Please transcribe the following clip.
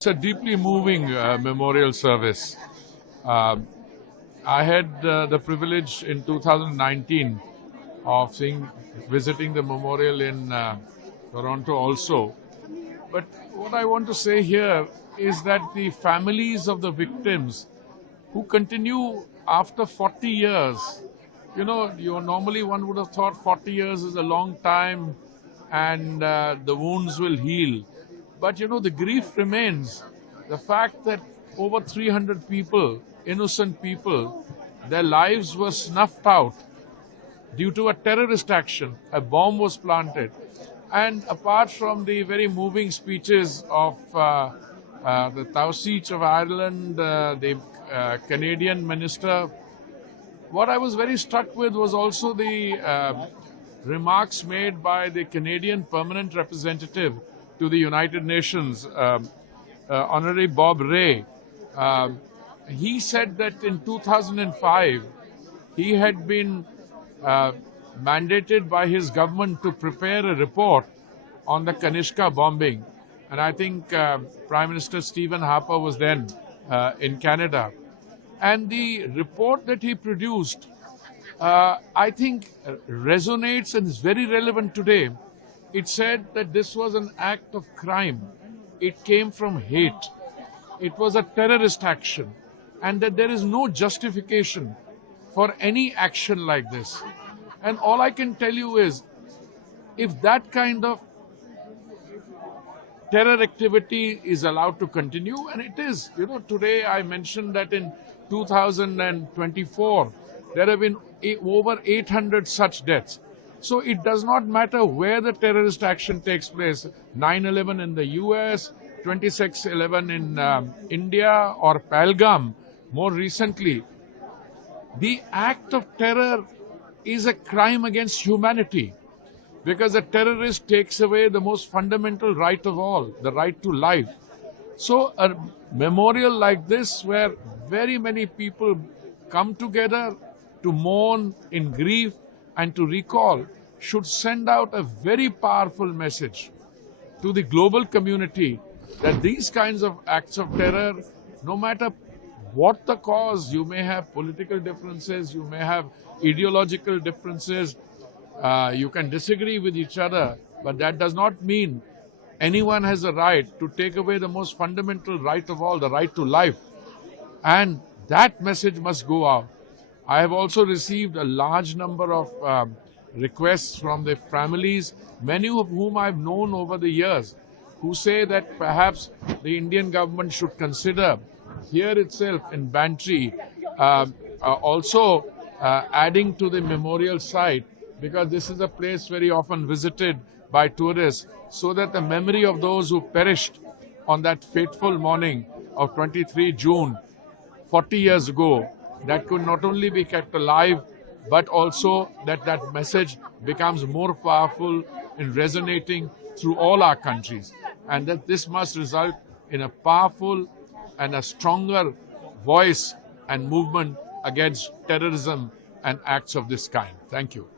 It's a deeply moving memorial service. Uh, I had the privilege in 2019 of visiting the memorial in Toronto also. But what I want to say here is that the families of the victims who continue after 40 years, normally one would have thought 40 years is a long time and the wounds will heal. But the grief remains. The fact that over 300 people, innocent people, their lives were snuffed out due to a terrorist action. A bomb was planted. And apart from the very moving speeches of the Taoiseach of Ireland, the Canadian minister, what I was very struck with was also the remarks made by the Canadian permanent representative to the United Nations, Honorary Bob Rae. He said that in 2005, he had been mandated by his government to prepare a report on the Kanishka bombing. And I think Prime Minister Stephen Harper was then in Canada. And the report that he produced, I think, resonates and is very relevant today. It said that this was an act of crime. It came from hate. It was a terrorist action. And that there is no justification for any action like this. And all I can tell you is, if that kind of terror activity is allowed to continue, and it is, today I mentioned that in 2024, there have been over 800 such deaths. So it does not matter where the terrorist action takes place, 9/11 in the US, 26/11 in India, or Pahalgam more recently. The act of terror is a crime against humanity, because a terrorist takes away the most fundamental right of all, the right to life. So a memorial like this, where very many people come together to mourn in grief and to recall, should send out a very powerful message to the global community that these kinds of acts of terror, no matter what the cause, you may have political differences, you may have ideological differences, you can disagree with each other, but that does not mean anyone has a right to take away the most fundamental right of all, the right to life. And that message must go out. I have also received a large number of requests from the families, many of whom I've known over the years, who say that perhaps the Indian government should consider here itself in Bantry also adding to the memorial site, because this is a place very often visited by tourists, so that the memory of those who perished on that fateful morning of 23 June 40 years ago, that could not only be kept alive, but also that that message becomes more powerful in resonating through all our countries, and that this must result in a powerful and a stronger voice and movement against terrorism and acts of this kind. Thank you.